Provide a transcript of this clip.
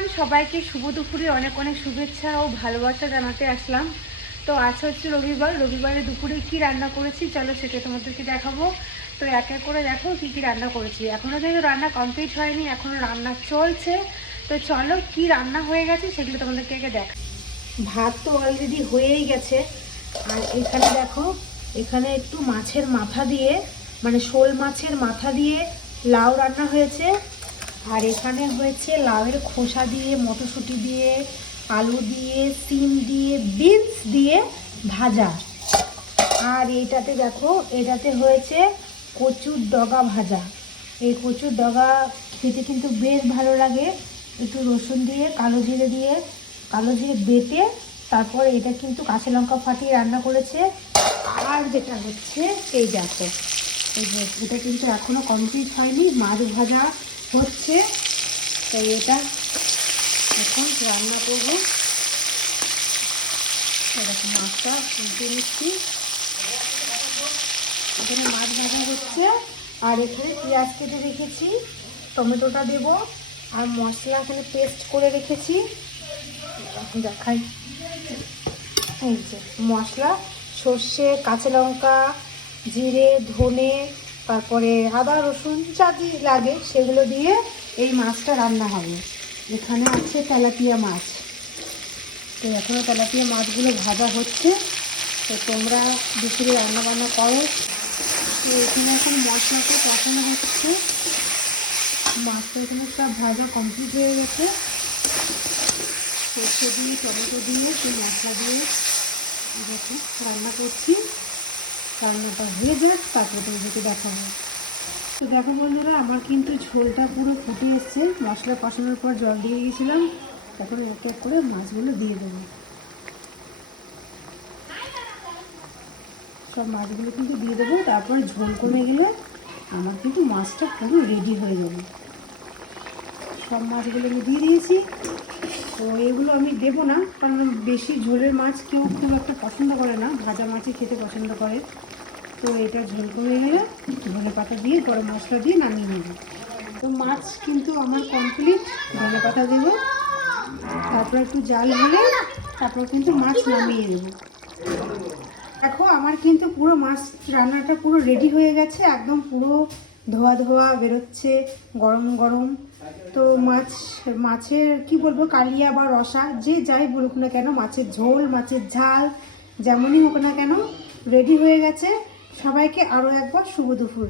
Everyone, সবাইকে শুভ দুপুরে অনেক অনেক শুভেচ্ছা ও ভালোবাসা জানাতে আসলাম। তো আজ হচ্ছে রবিবারে দুপুরে কি রান্না করেছি চলো সেটা তোমাদেরকে দেখাবো। তো এক এক করে দেখো কি কি রান্না করেছি। এখনও যেহেতু রান্না কমপ্লিট হয়নি, এখনও রান্না চলছে। তো চলো কি রান্না হয়ে গেছে সেগুলো তোমাদেরকে আগে দেখা। ভাত তো অলরেডি হয়েই গেছে। আর এখানে দেখো, এখানে একটু মাছের মাথা দিয়ে, মানে শোল মাছের মাথা দিয়ে লাউ রান্না হয়েছে। আর এখানে হয়েছে লাউয়ের খোসা দিয়ে, মটরশুঁটি দিয়ে, আলু দিয়ে, সিম দিয়ে, বিনস দিয়ে ভাজা। আর এইটাতে দেখো, এটাতে হয়েছে কচুর ডগা ভাজা। এই কচুর ডগা খেতে কিন্তু বেশ ভালো লাগে। একটু রসুন দিয়ে, কালো জিরে বেটে তারপর এটা কিন্তু কাঁচা লঙ্কা ফাটিয়ে রান্না করেছে। আর যেটা হচ্ছে এই দেখো, এটা কিন্তু এখনও কমপ্লিট হয়নি, মাছ ভাজা হচ্ছে। তাই এটা এখন রান্না করবো। এরকম মাছটা উল্টে নিচ্ছি, এখানে মাছ ভাজা হচ্ছে। আর এখানে পেঁয়াজ কেটে রেখেছি, টমেটোটা দেব। আর মশলা এখানে পেস্ট করে রেখেছি, দেখাই। এই যে মশলা, সর্ষে, কাঁচা লঙ্কা, জিরে, ধনে, তারপরে আদা রসুন যা দিয়ে লাগে সেগুলো দিয়ে এই মাছটা রান্না হবে। এখানে আছে তেলাপিয়া মাছ। তো এখনও তেলাপিয়া মাছগুলো ভাজা হচ্ছে। তো তোমরা দুপুরে রান্নাবান্না করো। তো এখানে এখন মশলাটা কষানো হচ্ছে। মাছটা এখানে সব ভাজা কমপ্লিট হয়ে গেছে। সর্ষে দিয়ে, টমেটো দিয়ে, সেই মশলা দিয়ে দেখো রান্না করছি। রান্নাটা হয়ে যাক, তারপরে তোমাদেরকে দেখাবো। তো দেখো বন্ধুরা, আমার কিন্তু ঝোলটা পুরো ফুটে এসছে। মশলা কষানোর পর জল দিয়ে গেছিলাম। এখন এক এক করে মাছগুলো দিয়ে দেবো। সব মাছগুলো কিন্তু দিয়ে দেবো। তারপরে ঝোল কমে গেলে আমার কিন্তু মাছটা পুরো রেডি হয়ে যাবে। সব মাছগুলো আমি দিয়ে দিয়েছি। তো এগুলো আমি দেবো না, কারণ বেশি ঝোলের মাছ কেউ খুব একটা পছন্দ করে না, ভাজা মাছই খেতে পছন্দ করে। তো এটা ঝোল কমে গেলে ধনে পাতা দিয়ে, গরম মশলা দিয়ে নামিয়ে নেব। তো মাছ কিন্তু আমার কমপ্লিট। ধনে পাতা দেবো, তারপর একটু জাল হলে তারপর কিন্তু মাছ নামিয়ে দেবো। দেখো আমার কিন্তু পুরো মাছ রান্নাটা পুরো রেডি হয়ে গেছে, একদম পুরো ধোয়া ধোয়া বেরোচ্ছে, গরম গরম। তো মাছের কি বলবো, কালিয়া বা রসা যে যাই বলুক না কেন, মাছের ঝোল, মাছের ঝাল যেমনই হোক না কেন রেডি হয়ে গেছে। সবাইকে আরও একবার শুভ দুপুর।